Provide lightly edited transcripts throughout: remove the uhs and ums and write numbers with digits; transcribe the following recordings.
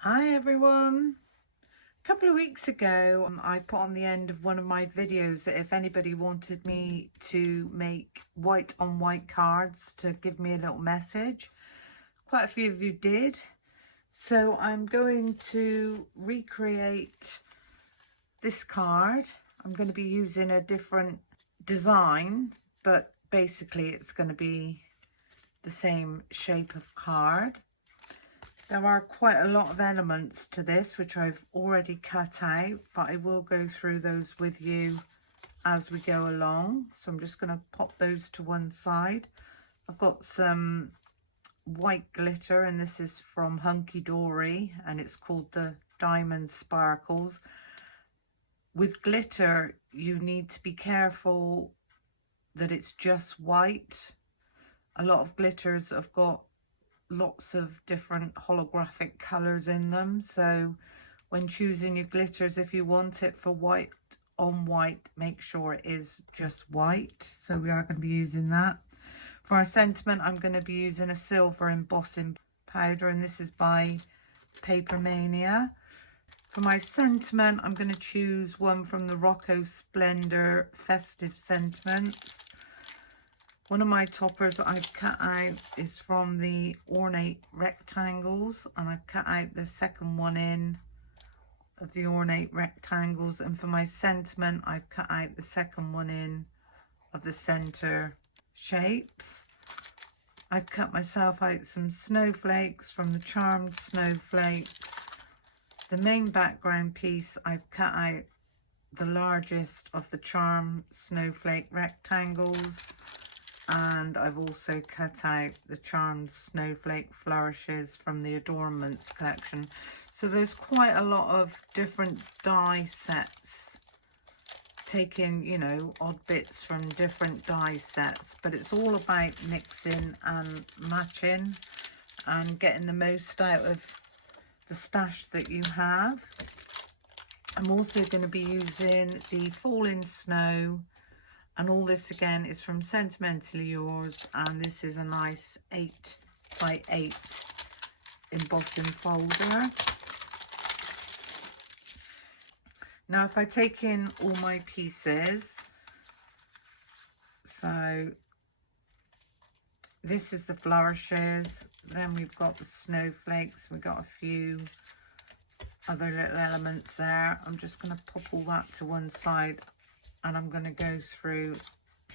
Hi everyone. A couple of weeks ago I put on the end of one of my videos that if anybody wanted me to make white on white cards to give me a little message, quite a few of you did. So I'm going to recreate this card. I'm going to be using a different design, but basically it's going to be the same shape of card. There are quite a lot of elements to this which I've already cut out, but I will go through those with you as we go along. So I'm just going to pop those to one side. I've got some white glitter, and this is from Hunky Dory, and it's called the Diamond Sparkles. With glitter, you need to be careful that it's just white. A lot of glitters have got lots of different holographic colors in them, so when choosing your glitters, if you want it for white on white, make sure it is just white. So we are going to be using that. For our sentiment, I'm going to be using a silver embossing powder, and this is by Paper Mania. For my sentiment, I'm going to choose one from the Rocco Splendor Festive Sentiments. One of my toppers that I've cut out is from the Ornate Rectangles, and I've cut out the second one in of the Ornate Rectangles, and for my sentiment I've cut out the second one in of the center shapes. I've cut myself out some snowflakes from the Charmed Snowflakes. The main background piece, I've cut out the largest of the Charmed Snowflake rectangles, and I've also cut out the Charmed Snowflake Flourishes from the Adornments collection. So there's quite a lot of different die sets, taking, you know, odd bits from different die sets, but it's all about mixing and matching and getting the most out of the stash that you have. I'm also going to be using the Falling Snow, and all this again is from Sentimentally Yours, and this is a nice 8x8 embossing folder. Now if I take in all my pieces, so this is the flourishes, then we've got the snowflakes, we've got a few other little elements there. I'm just going to pop all that to one side, and I'm going to go through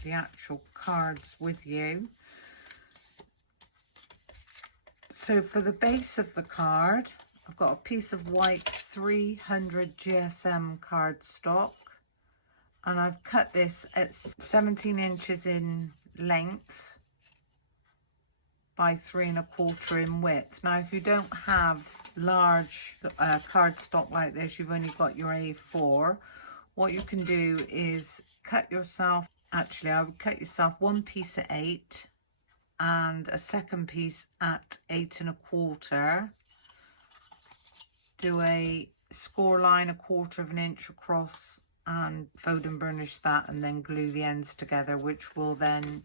the actual cards with you. So for the base of the card, I've got a piece of white 300 GSM cardstock, and I've cut this at 17 inches in length by 3 1/4 in width. Now if you don't have large cardstock like this, you've only got your A4, what you can do is cut yourself, actually I would cut yourself one piece at 8 and a second piece at 8 1/4, do a score line 1/4 inch across and fold and burnish that, and then glue the ends together, which will then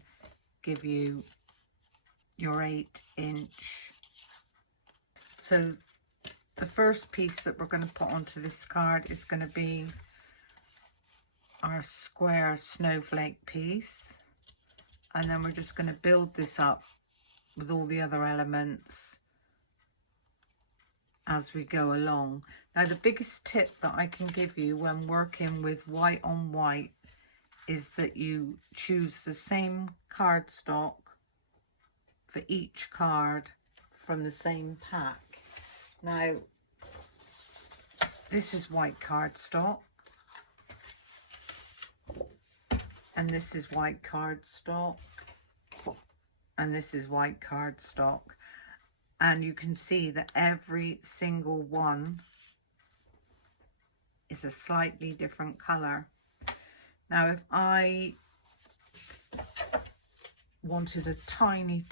give you your 8-inch. So the first piece that we're going to put onto this card is going to be our square snowflake piece, and then we're just going to build this up with all the other elements as we go along. Now the biggest tip that I can give you when working with white on white is that you choose the same cardstock for each card from the same pack. Now this is white cardstock, and this is white cardstock, and this is white cardstock, and you can see that every single one is a slightly different color. Now if I wanted a tiny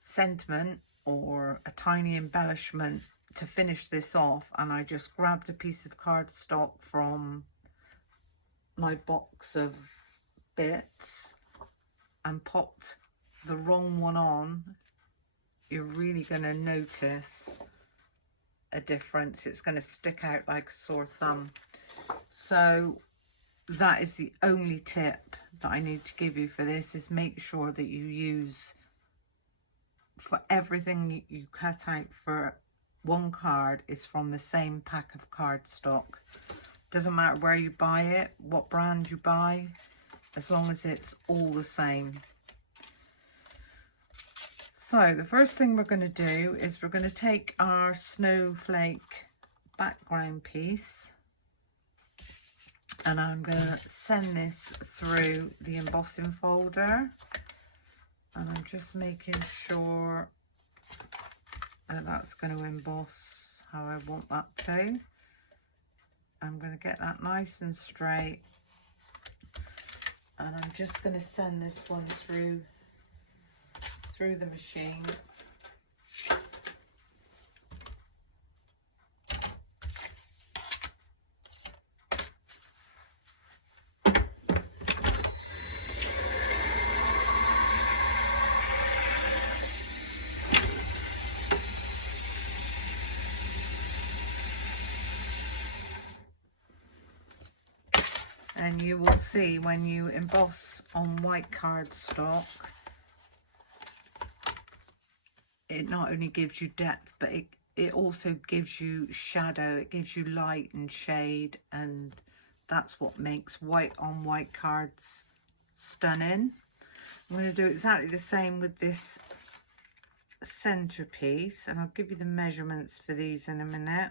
sentiment or a tiny embellishment to finish this off, and I just grabbed a piece of cardstock from my box of bits and popped the wrong one on, you're really going to notice a difference. It's going to stick out like a sore thumb. So that is the only tip that I need to give you for this, is make sure that you use, for everything you cut out for one card, is from the same pack of cardstock. Doesn't matter where you buy it, what brand you buy, as long as it's all the same. So the first thing we're going to do is we're going to take our snowflake background piece, and I'm going to send this through the embossing folder, and I'm just making sure that that's going to emboss how I want that to. I'm going to get that nice and straight, and I'm just going to send this one through the machine. And you will see when you emboss on white cardstock, it not only gives you depth, but it also gives you shadow, it gives you light and shade, and that's what makes white on white cards stunning. I'm going to do exactly the same with this centerpiece, and I'll give you the measurements for these in a minute.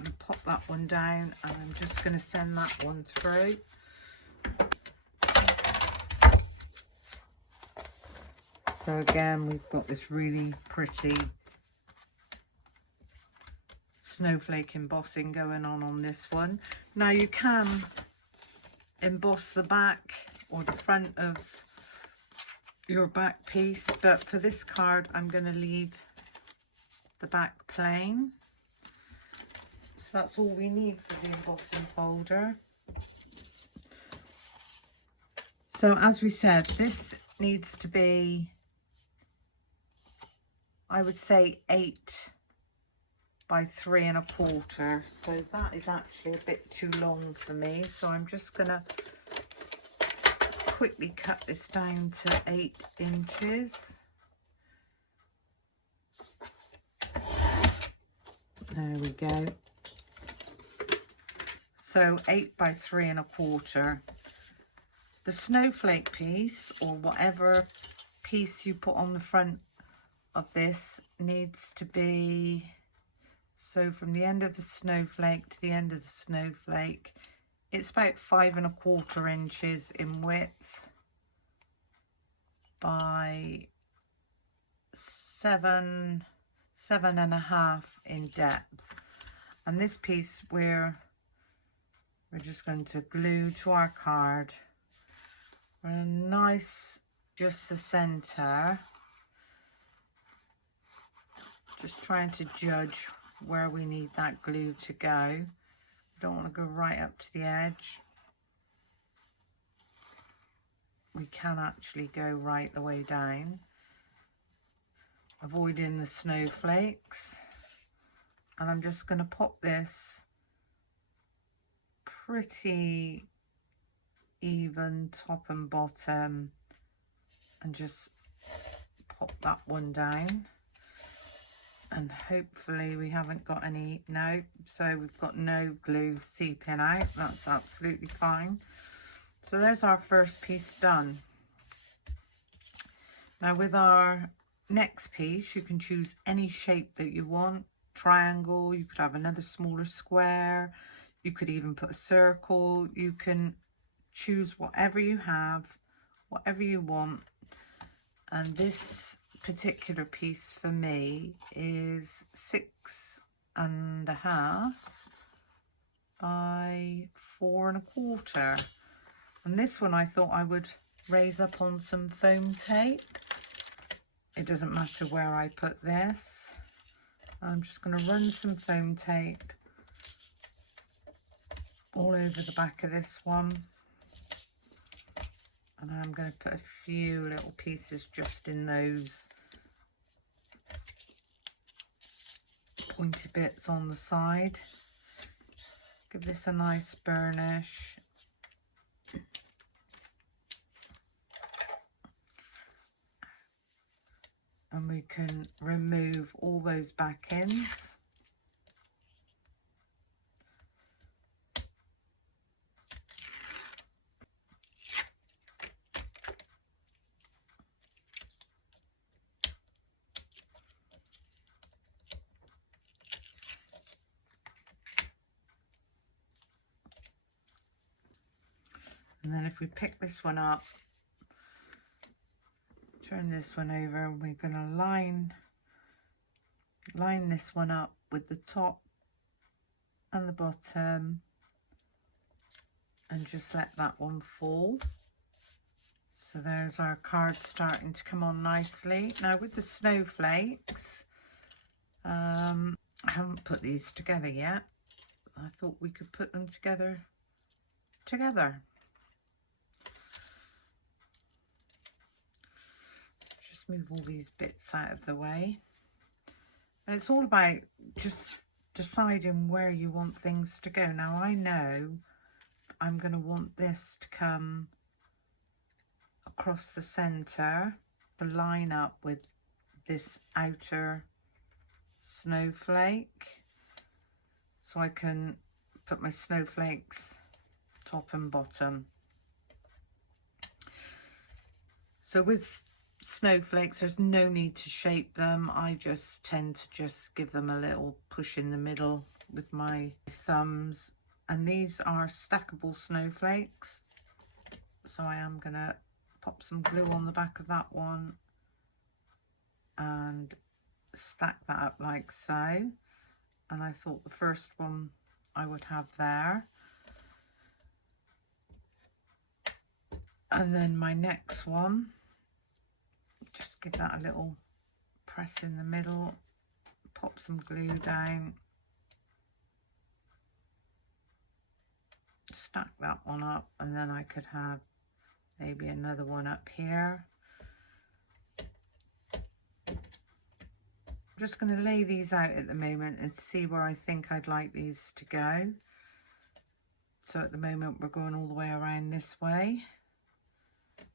And pop that one down, and I'm just going to send that one through. So again, we've got this really pretty snowflake embossing going on this one. Now you can emboss the back or the front of your back piece, but for this card I'm going to leave the back plain. So that's all we need for the embossing folder. So as we said, this needs to be, I would say, 8 by 3 1/4. So that is actually a bit too long for me. So I'm just going to quickly cut this down to 8 inches. There we go. So 8 by 3 1/4. The snowflake piece, or whatever piece you put on the front of this, needs to be, so from the end of the snowflake to the end of the snowflake, it's about 5 1/4 inches in width by 7 1/2 in depth. And this piece we're just going to glue to our card. We're a nice, just the center. Just trying to judge where we need that glue to go. We don't want to go right up to the edge. We can actually go right the way down, avoiding the snowflakes. And I'm just going to pop this pretty even top and bottom, and just pop that one down. And hopefully we haven't got any, no, so we've got no glue seeping out. That's absolutely fine. So there's our first piece done. Now with our next piece, you can choose any shape that you want. Triangle, you could have another smaller square, you could even put a circle. You can choose whatever you have, whatever you want. And this particular piece for me is 6 1/2 by 4 1/4. And this one I thought I would raise up on some foam tape. It doesn't matter where I put this. I'm just going to run some foam tape all over the back of this one. And I'm going to put a few little pieces just in those pointy bits on the side. Give this a nice burnish. And we can remove all those back ends. And then if we pick this one up, turn this one over, and we're going to line this one up with the top and the bottom, and just let that one fall. So there's our card starting to come on nicely. Now with the snowflakes, I haven't put these together yet. I thought we could put them together. Just move all these bits out of the way. And it's all about just deciding where you want things to go. Now I know I'm going to want this to come across the center to line up with this outer snowflake, so I can put my snowflakes top and bottom. So with snowflakes, there's no need to shape them. I just tend to just give them a little push in the middle with my thumbs. And these are stackable snowflakes, so I am gonna pop some glue on the back of that one and stack that up like so. And I thought the first one I would have there, and then my next one, just give that a little press in the middle, pop some glue down, stack that one up, and then I could have maybe another one up here. I'm just going to lay these out at the moment and see where I think I'd like these to go. So at the moment we're going all the way around this way,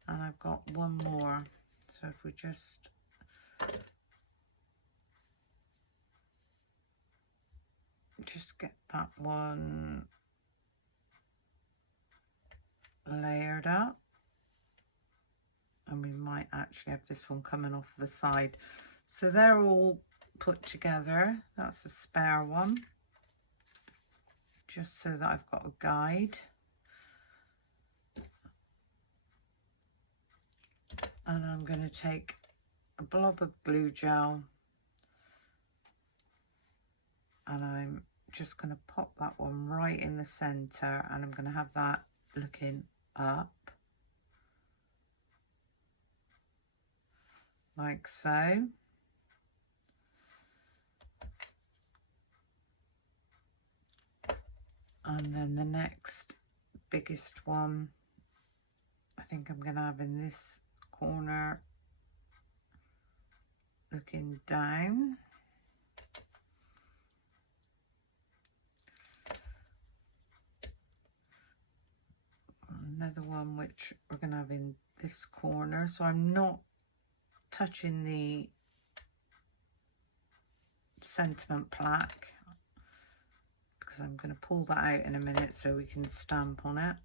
and I've got one more. So if we just get that one layered up, and we might actually have this one coming off the side. So they're all put together. That's the spare one, just so that I've got a guide. And I'm going to take a blob of glue gel, and I'm just going to pop that one right in the center, and I'm going to have that looking up like so. And then the next biggest one, I think I'm going to have in this corner looking down. Another one which we're going to have in this corner, so I'm not touching the sentiment plaque because I'm going to pull that out in a minute so we can stamp on it.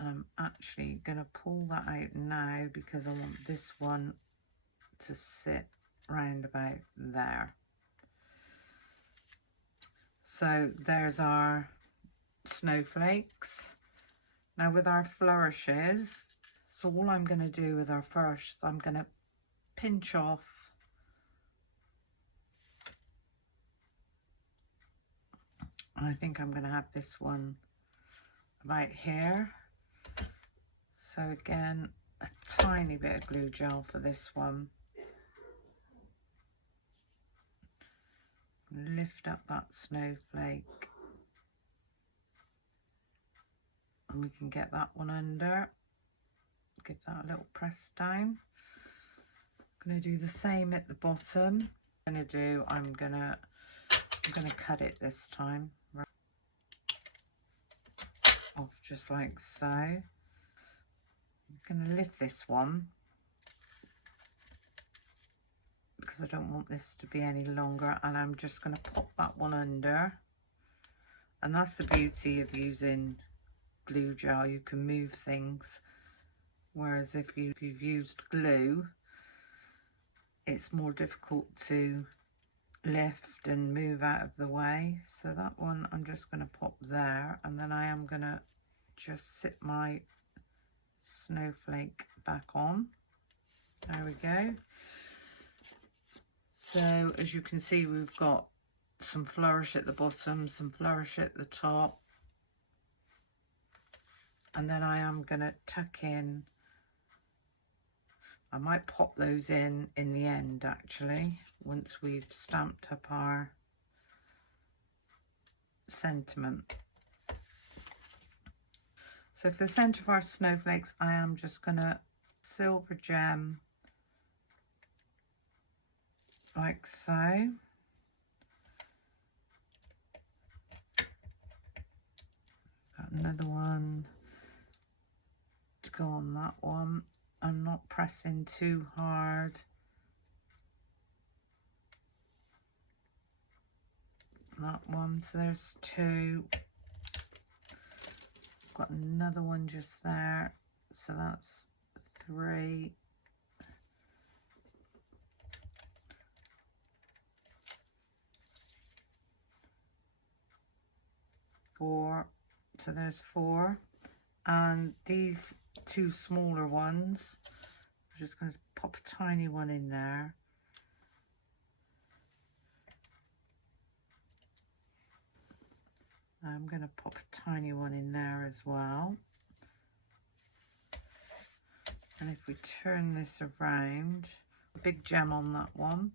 I'm actually going to pull that out now because I want this one to sit round about there. So there's our snowflakes. Now with our flourishes, so all I'm going to do with our first, I'm going to pinch off I think I'm going to have this one right here. So again, a tiny bit of glue gel for this one. Lift up that snowflake, and we can get that one under. Give that a little press down. going to do the same at the bottom. I'm gonna cut it this time off just like so. I'm going to lift this one because I don't want this to be any longer, and I'm just going to pop that one under. And that's the beauty of using glue gel, you can move things, whereas if you've used glue, it's more difficult to lift and move out of the way. So that one I'm just going to pop there, and then I am going to just sit my snowflake back on. There we go. So as you can see, we've got some flourish at the bottom, some flourish at the top, and then I am going to tuck in, I might pop those in the end actually, once we've stamped up our sentiment. So for the centre of our snowflakes, I am just going to silver gem like so. Got another one to go on that one. I'm not pressing too hard. That one, so there's two. Got another one just there, so that's three. Four, so there's four. And these two smaller ones, I'm just going to pop a tiny one in there. I'm going to pop a tiny one in there as well. And if we turn this around, a big gem on that one.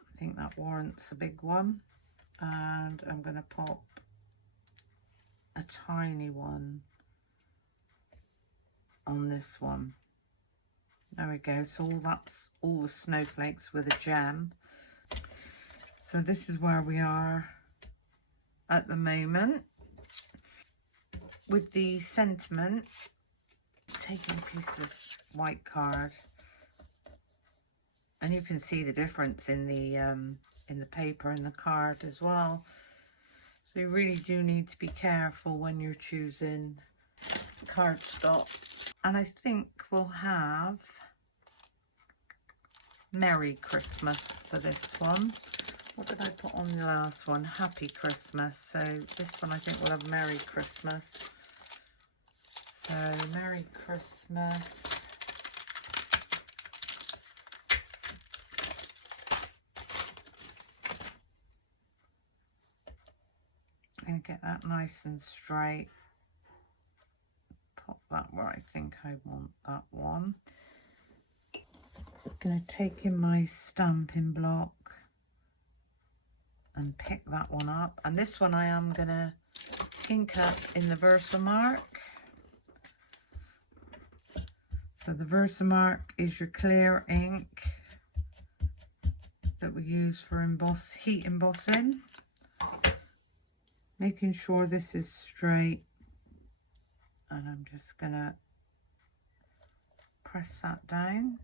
I think that warrants a big one. And I'm going to pop a tiny one on this one. There we go. So that's all the snowflakes with a gem. So this is where we are at the moment. With the sentiment, taking a piece of white card, and you can see the difference in the paper and the card as well. So you really do need to be careful when you're choosing cardstock. And I think we'll have Merry Christmas for this one. What did I put on the last one? Happy Christmas. So this one I think we'll have Merry Christmas. So Merry Christmas. I'm going to get that nice and straight. Pop that where I think I want that one. I'm going to take in my stamping block and pick that one up. And this one I am going to ink up in the Versamark. So the Versamark is your clear ink that we use for heat embossing. Making sure this is straight, and I'm just going to press that down.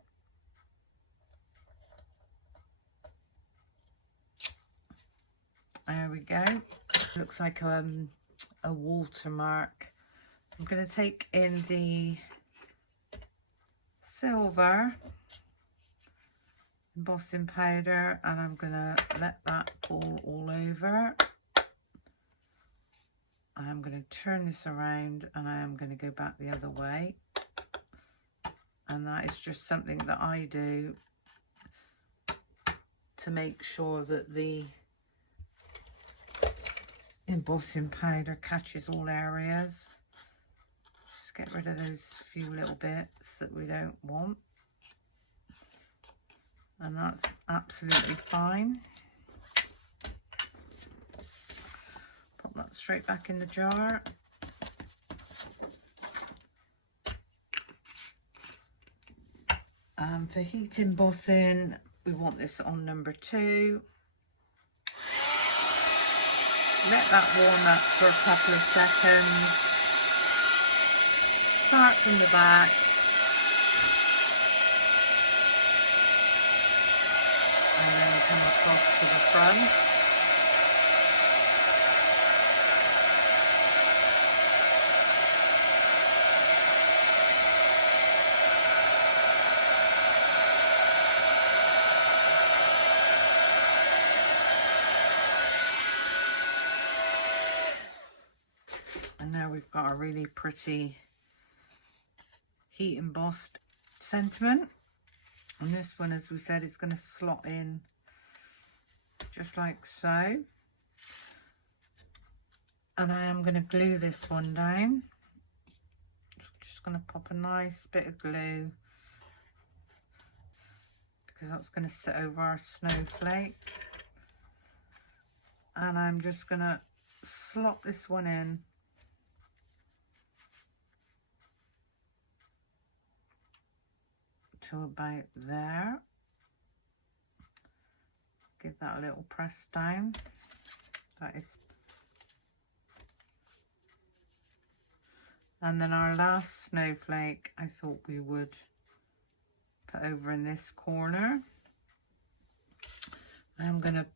There we go. Looks like a watermark. I'm going to take in the silver embossing powder, and I'm going to let that fall all over. I'm going to turn this around, and I am going to go back the other way. And that is just something that I do to make sure that the embossing powder catches all areas. Just get rid of those few little bits that we don't want. And that's absolutely fine. Pop that straight back in the jar. For heat embossing, we want this on number 2. Let that warm up for a couple of seconds. Start from the back. And then come across to the front. And now we've got a really pretty heat embossed sentiment. And this one, as we said, is going to slot in just like so. And I am going to glue this one down. Just going to pop a nice bit of glue, because that's going to sit over our snowflake. And I'm just going to slot this one in. To about there. Give that a little press down. That is. And then our last snowflake, I thought we would put over in this corner. I'm going to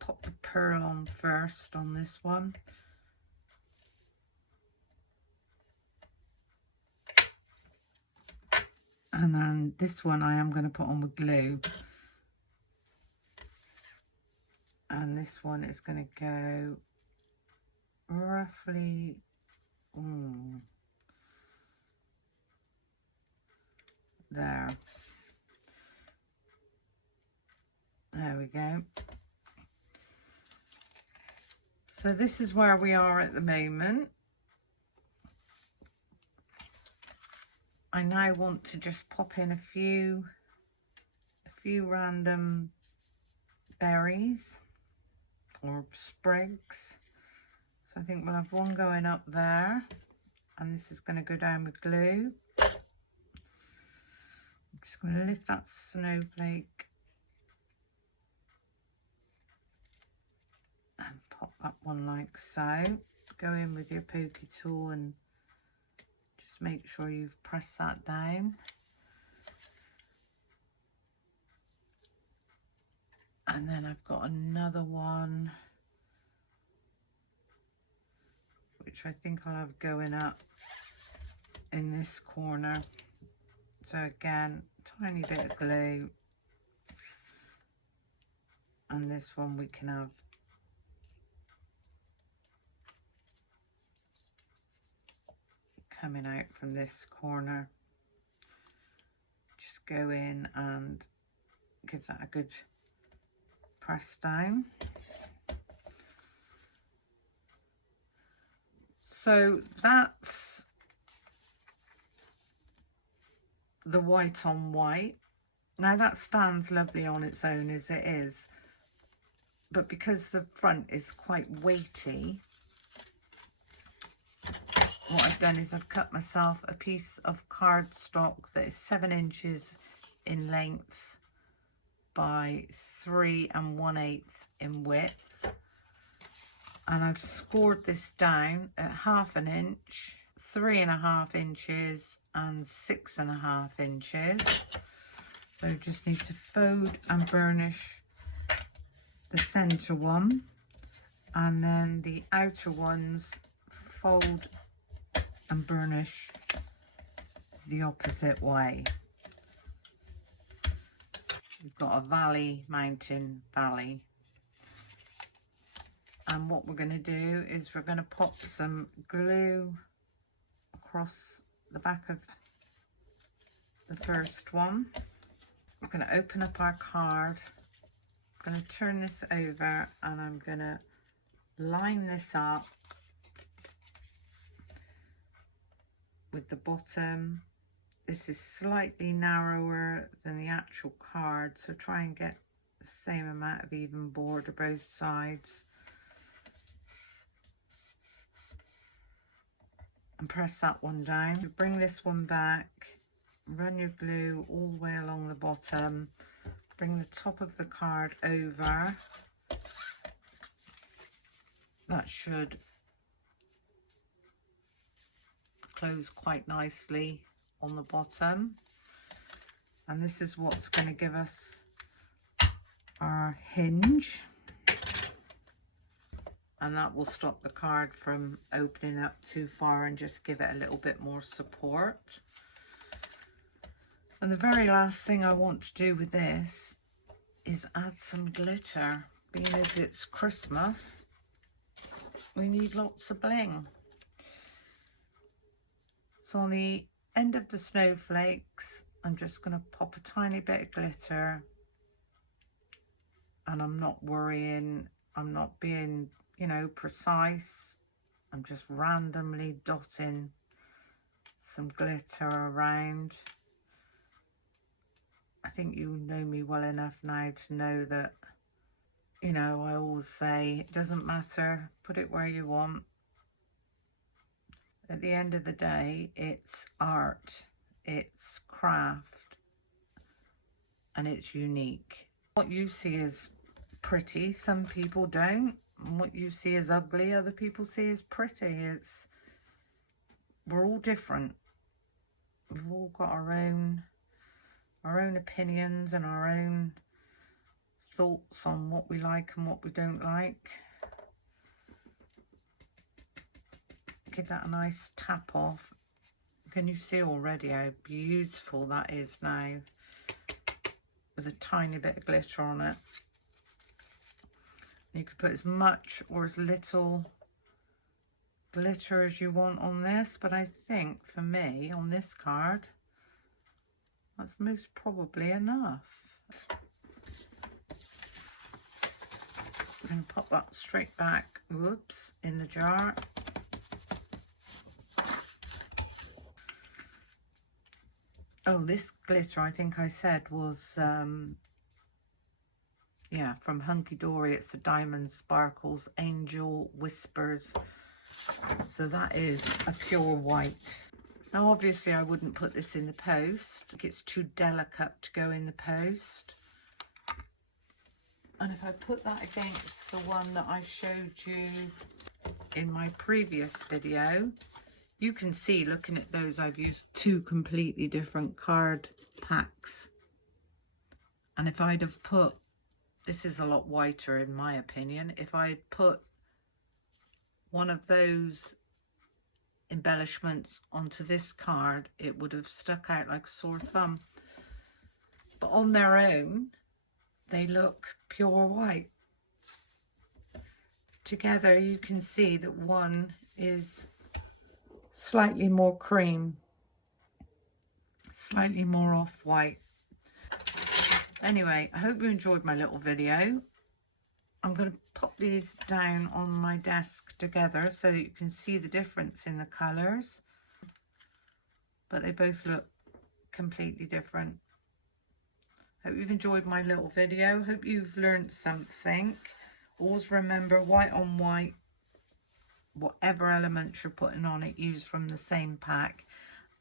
pop the pearl on first on this one. And then this one I am going to put on with glue. And this one is going to go roughly there. There we go. So this is where we are at the moment. I now want to just pop in a few random berries or sprigs. So I think we'll have one going up there, and this is going to go down with glue. I'm just going to lift that snowflake and pop that one like so. Go in with your pokey tool and just make sure you've pressed that down. And then I've got another one, which I think I'll have going up in this corner. So again, tiny bit of glue. And this one we can have coming out from this corner. Just go in and give that a good press down. So that's the white on white. Now that stands lovely on its own as it is, but because the front is quite weighty, what I've done is I've cut myself a piece of cardstock that is 7 inches in length by 3 1/8 in width, and I've scored this down at 1/2 inch, 3 1/2 inches and 6 1/2 inches. So just need to fold and burnish the center one, and then the outer ones fold and burnish the opposite way. We've got a valley, mountain, valley. And what we're going to do is we're going to pop some glue across the back of the first one. We're going to open up our card. I'm going to turn this over and I'm going to line this up with the bottom. This is slightly narrower than the actual card, so try and get the same amount of even border both sides. And press that one down. Bring this one back run your glue all the way along the bottom, bring the top of the card over. That should close quite nicely on the bottom, and this is what's going to give us our hinge, and that will stop the card from opening up too far and just give it a little bit more support. And the very last thing I want to do with this is add some glitter. Being as it's Christmas, we need lots of bling. So on the end of the snowflakes, I'm just going to pop a tiny bit of glitter, and I'm not worrying, I'm not being, you know, precise. I'm just randomly dotting some glitter around. I think you know me well enough now to know that, you know, I always say it doesn't matter, put it where you want. At the end of the day, it's art, it's craft, and it's unique. What you see is pretty, some people don't. And what you see as ugly, other people see as pretty. We're all different. We've all got our own opinions and our own thoughts on what we like and what we don't like. Give that a nice tap off. Can you see already how beautiful that is now, with a tiny bit of glitter on it? You could put as much or as little glitter as you want on this, but I think for me on this card that's most probably enough. I'm going to pop that straight back, whoops, in the jar. Oh, this glitter, I think I said, was, yeah, from Hunky Dory. It's the Diamond Sparkles Angel Whispers. So that is a pure white. Now, obviously, I wouldn't put this in the post. It's too delicate to go in the post. And if I put that against the one that I showed you in my previous video, you can see, looking at those, I've used two completely different card packs. And if I'd have put, this is a lot whiter in my opinion, if I'd put one of those embellishments onto this card, it would have stuck out like a sore thumb. But on their own, they look pure white. Together, you can see that one is slightly more cream, slightly more off-white. Anyway, I hope you enjoyed my little video. I'm going to pop these down on my desk together so that you can see the difference in the colours, but they both look completely different. Hope you've enjoyed my little video. Hope you've learned something. Always remember, white on white, whatever elements you're putting on it, use from the same pack.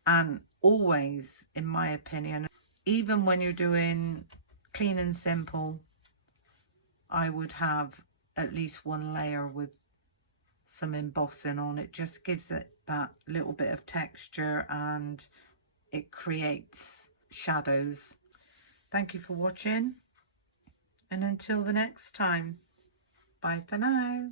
And always, in my opinion, even when you're doing clean and simple, I would have at least one layer with some embossing on. It just gives it that little bit of texture and it creates shadows. Thank you for watching, and until the next time, bye for now.